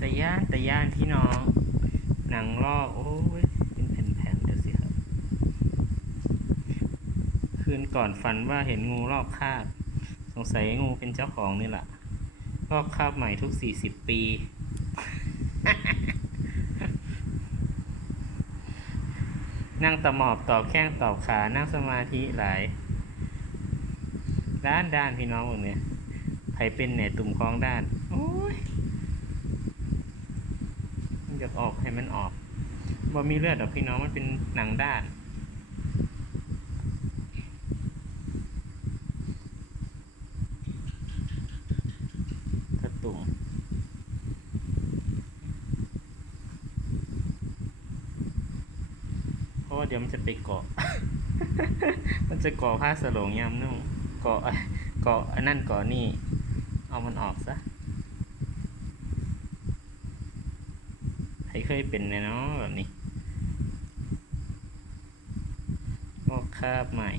ตะย่านแตะย่านพี่น้อง หนังลอกโอ้ยเป็นแผ่นๆเดี๋ยวสิครับ คืนก่อนฝันว่าเห็นงูลอกคาบ สงสัยงูเป็นเจ้าของนี่แหละลอกคาบใหม่ทุกสี่สิบปี นั่งตะหมอบตอบแข้งตอบขา นั่งสมาธิหลาย ด้านด้านพี่น้องพวกเนี่ยใครเป็นเนี่ยตุ่มคล้องด้าน โอ้ย มันจะออกให้มันออกบ่มีเลือดหรอกพี่น้องมันเป็นหนังด้านถ้าตุ่มเพราะว่าเดี๋ยวมันจะไปเกาะ มันจะเกาะผ้าสโลงยามนุ่งเกาะเกาะอันนั่นเกาะนี่ เอามันออกซะ ใครเคยเป็นเนี่ยเนาะแบบนี้ก็คาบใหม่